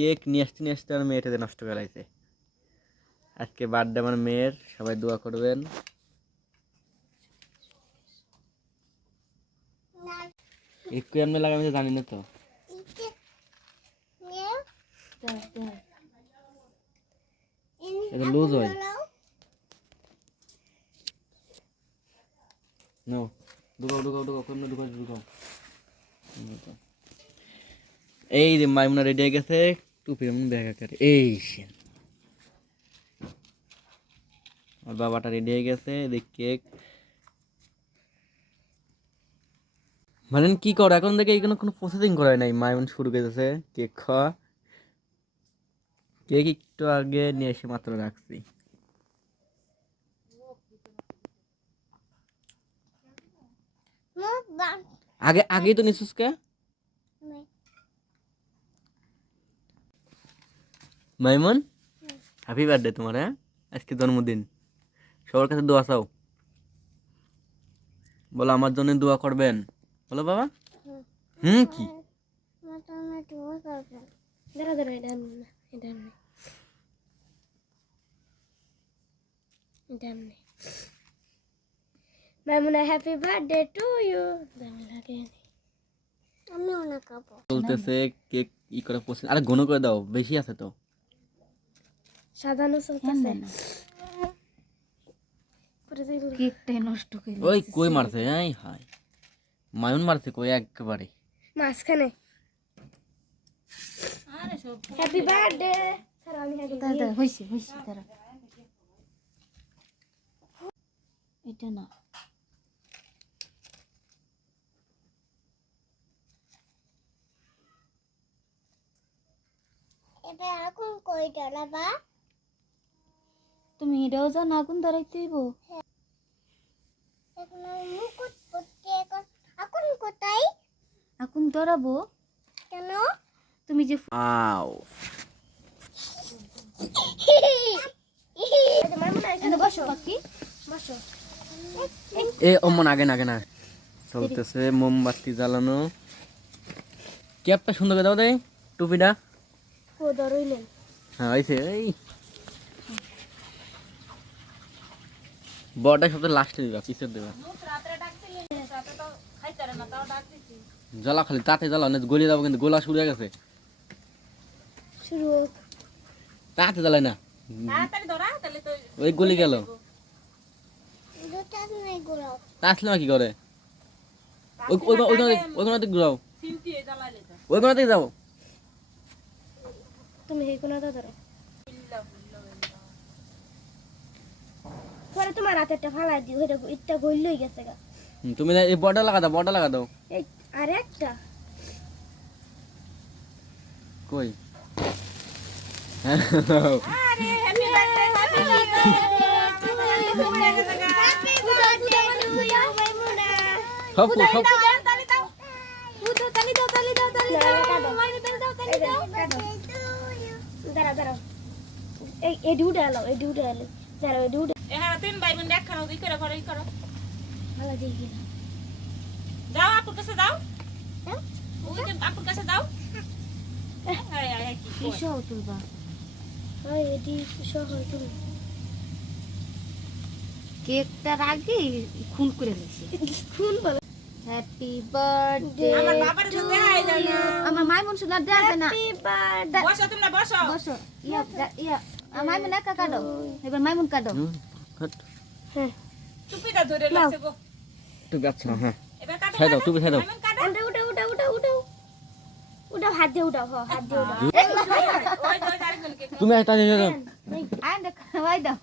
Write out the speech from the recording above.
Cake নিয়ে আসতে নিয়ে আসতে আমার মেয়েটাতে নষ্ট করে লাইছে আজকে বার্থডে আমার মেয়ের, সবাই দোয়া করবেন। আমি জানি না তো। এটা লুজ হয়। এই যে মাইমুনা রেডি হয়ে গেছে। টুপি এমন ব্যাগ আকারে। এই আর বাবাটা রেডি হয়ে গেছে দেখ কেক। মানে কি করো? এখন দেখে এখানে কোনো প্রসেসিং করা নাই। মাইমুন শুরু করেছে, কেক খাওয়া। কেক একটু আগে নিয়ে এসে মাত্র রাখছি। আগে, আগেই তো নিছিস কে মাইমন হ্যাপি বার্থডে তোমার হ্যাঁ? আজকে জন্মদিন। সবার কাছে দোয়া চাও। বলো আমার জন্য দোয়া করবেন। বলো বাবা। হুম কি? Mamuna happy birthday to you লাগে কেক ই করে পছন্দ আরে ঘন করে দাও বেশি আছে তো। সাজানো চলতেছে। পরে দিল কেকটাই নষ্ট করে ওই কই মারছে? এই হাই মায়ুন মারছে কই একবারে। মাঝখানে। হ্যাপি বার্থডে স্যার আমি হ্যাপি দাদা হয়েছে হয়েছে তারা এটা না। এবার এখন কই ডালাবা তুমি এটাও জান আগুন ধরাইতে হইব? এখন আগুন ধরাবো। কেন? তুমি যে আও। তোমার মনে হয় এখানে বসো। পাখি। বসো। এ আগে না আগে না। চলতেছে মোমবাতি জ্বালানো। ক্যাপটা সুন্দর করে দাও দেয় টুপিটা। ও ধরইলেন হ্যাঁ হয়েছে এই। বড়টা সবচেয়ে লাস্টে দিবা পিছের দেবা। জ্বালা খালি তাতে জ্বালা না গলিয়ে যাব কিন্তু গোলা শুরু হয়ে গেছে। তাতে জ্বালাই না। ওই গলি গেল। আসলে কি করে? ওই ওই- ওইখানে ঘুরাও। ওইখানে থেকে যাব। তুমি এই কোনাটা ধরো। পরে তোমার হাতেরটা ফালাই দিও এটা ইটটা গইলই গেছে গা। তুমি এই বর্ডার লাগা দাও বর্ডার লাগা দাও। এই আর একটা? কই? হ্যাঁ সব কই, সব দাঁড়া দাঁড়াও এই এলো এডি উঠে এলো। দাঁড়াও এখানে তিন ভাই বোন একখানে ওই করে করো ই করো। ভালো দেখি যাও আপুর কাছে যাও হ্যাঁ? ওই যে আপুর কাছে যাও আয়, আয়, আয়, কি। কিসও তুলবা হয় এডি সহ তুমি কেকটার আগে খুন করে গেছে খুন বলো। হ্যাপি বার্থডে আমার বাবার তো দেখাই যায় না আমার মাইমন শোনা দেয়া যায় না। হ্যাপি বার্থডে বসো তোমরা বসো। বসো। ইয়া ইয়া আমার মাইমন একা কাটো। এবার মাইমন কাটো। হ্যাঁ। টুপিটা ধরে লাগছে গো। তুমি আচ্ছা হ্যাঁ। এবার কাটো খাই দাও, টুপি খাই দাও। উঠাও হাত দিয়ে উঠাও হাত দিয়ে উঠাও। তুমি আয় দেখ দাও।